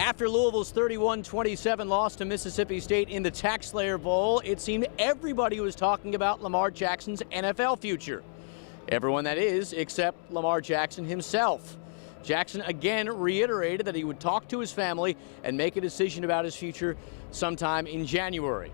After Louisville's 31-27 loss to Mississippi State in the taxslayer bowl, it seemed everybody was talking about Lamar Jackson's NFL future. Everyone, that is, except Lamar Jackson himself. Jackson again reiterated that he would talk to his family and make a decision about his future sometime in January.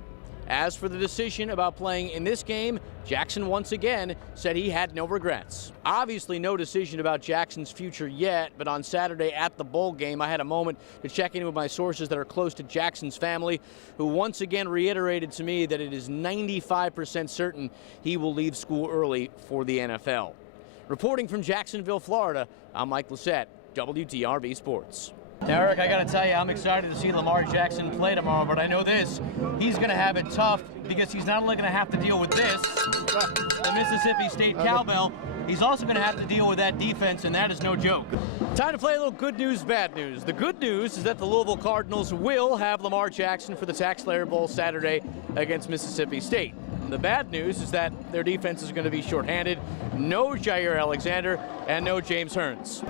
As for the decision about playing in this game, Jackson once again said he had no regrets. Obviously no decision about Jackson's future yet, but on Saturday at the bowl game, I had a moment to check in with my sources that are close to Jackson's family, who once again reiterated to me that it is 95% certain he will leave school early for the NFL. Reporting from Jacksonville, Florida, I'm Mike Lissette, WDRB Sports. Now, Eric, I got to tell you, I'm excited to see Lamar Jackson play tomorrow, but I know this, he's going to have it tough because he's not only going to have to deal with this, the Mississippi State cowbell, he's also going to have to deal with that defense, and that is no joke. Time to play a little good news, bad news. The good news is that the Louisville Cardinals will have Lamar Jackson for the taxslayer bowl Saturday against Mississippi State. The bad news is that their defense is going to be shorthanded. No Jair Alexander and no James Hearns.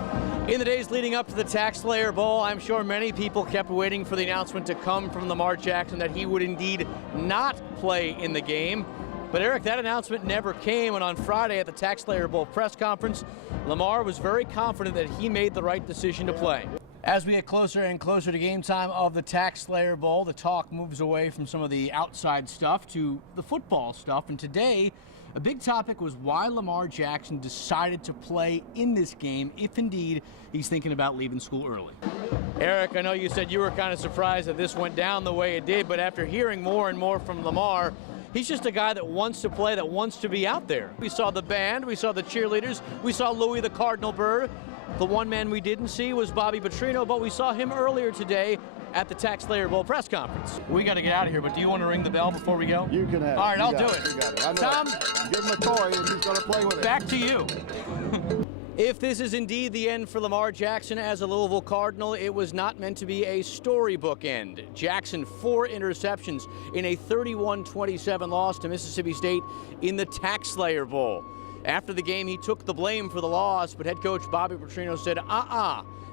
In the days leading up to the taxslayer bowl, I'm sure many people kept waiting for the announcement to come from Lamar Jackson that he would indeed not play in the game. But Eric, that announcement never came, and on Friday at the taxslayer bowl press conference, Lamar was very confident that he made the right decision to play. As we get closer and closer to game time of the taxslayer bowl, the talk moves away from some of the outside stuff to the football stuff. And today, a big topic was why Lamar Jackson decided to play in this game, if indeed he's thinking about leaving school early. Eric, I know you said you were kind of surprised that this went down the way it did, but after hearing more and more from Lamar, he's just a guy that wants to play, that wants to be out there. We saw the band, we saw the cheerleaders, we saw Louis the Cardinal Bird. The one man we didn't see was Bobby Petrino, but we saw him earlier today at the taxslayer bowl press conference. We got to get out of here, but do you want to ring the bell before we go? You can have it. All right, I'll do it. You got it. I know. Tom, give him a toy and he's going to play with it. Back to you. If this is indeed the end for Lamar Jackson as a Louisville Cardinal, it was not meant to be a storybook end. Jackson, 4 interceptions in a 31-27 loss to Mississippi State in the taxslayer bowl. After the game, he took the blame for the loss, but head coach Bobby Petrino said,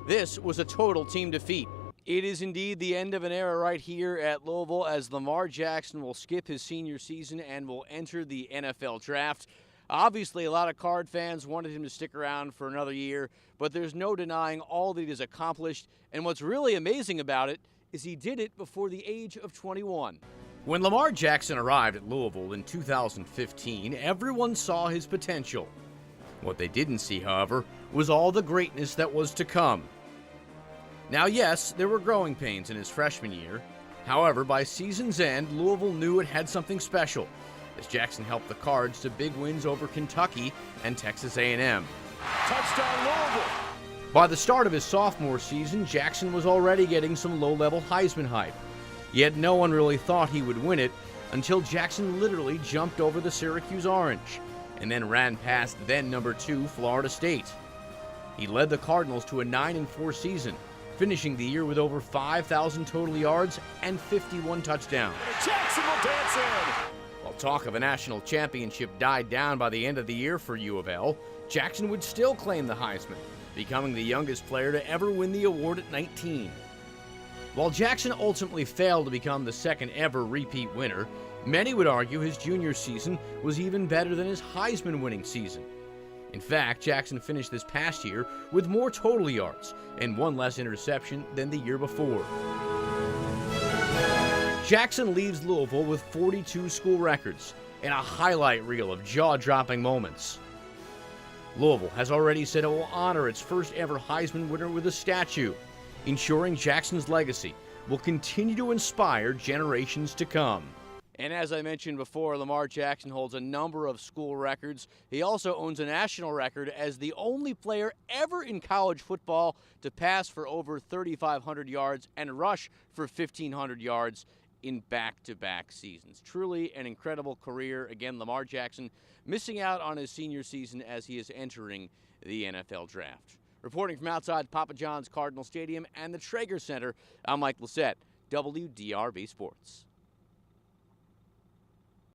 this was a total team defeat. It is indeed the end of an era right here at Louisville, as Lamar Jackson will skip his senior season and will enter the NFL draft. Obviously, a lot of Card fans wanted him to stick around for another year, but there's no denying all that he has accomplished, and what's really amazing about it is he did it before the age of 21. When Lamar Jackson arrived at Louisville in 2015, everyone saw his potential. What they didn't see, however, was all the greatness that was to come. Now, yes, there were growing pains in his freshman year. However, by season's end, Louisville knew it had something special, as Jackson helped the Cards to big wins over Kentucky and Texas A&M. Touchdown, Louisville! By the start of his sophomore season, Jackson was already getting some low-level Heisman hype. Yet no one really thought he would win it until Jackson literally jumped over the Syracuse Orange and then ran past then number 2 Florida State. He led the Cardinals to a 9-4 season, finishing the year with over 5,000 total yards and 51 touchdowns. Jackson will dance in! While talk of a national championship died down by the end of the year for U of L, Jackson would still claim the Heisman, becoming the youngest player to ever win the award at 19. While Jackson ultimately failed to become the second ever repeat winner, many would argue his junior season was even better than his Heisman winning season. In fact, Jackson finished this past year with more total yards and 1 less interception than the year before. Jackson leaves Louisville with 42 school records and a highlight reel of jaw-dropping moments. Louisville has already said it will honor its first ever Heisman winner with a statue, ensuring Jackson's legacy will continue to inspire generations to come. And as I mentioned before, Lamar Jackson holds a number of school records. He also owns a national record as the only player ever in college football to pass for over 3,500 yards and rush for 1,500 yards in back-to-back seasons. Truly an incredible career. Again, Lamar Jackson missing out on his senior season as he is entering the NFL draft. Reporting from outside Papa John's Cardinal Stadium and the Traeger Center, I'm Mike Lissette, WDRB Sports.